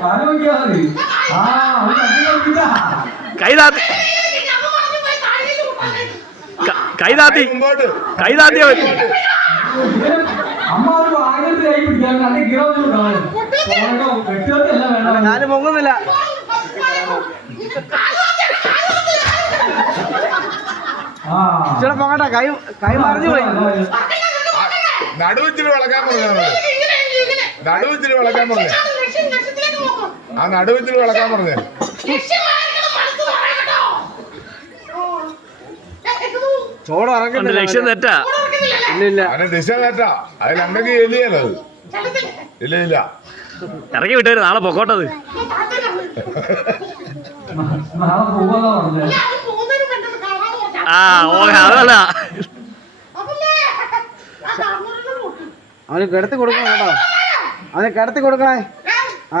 കൈതാത്തി കൈതാത്തി ഞാന് പൊങ്ങുന്നില്ല ചില പോകട്ടെ കൈ കൈ മറിഞ്ഞു പോയി നടുവിച്ചിട്ട് വളക്കാൻ പറഞ്ഞു നടുവിച്ചിട്ട് വളക്കാൻ പറഞ്ഞു ആ നടുവിൽ വളക്കാൻ പറഞ്ഞേ ചോട ഇറങ്ങണ്ട ലക്ഷ്യം തെറ്റാ ഇല്ല ഇല്ല അവന് ദിശ തെറ്റാ അതിൽ അങ്ങനെ എലിയാലത് ഇല്ല ഇല്ല ഇറങ്ങി വിട്ടവര് നാളെ പൊക്കോട്ടത് ആ ഓ അതല്ല അവന് കിടത്തി കൊടുക്കണം കേട്ടോ അവന് കിടത്തി കൊടുക്കണേ ആ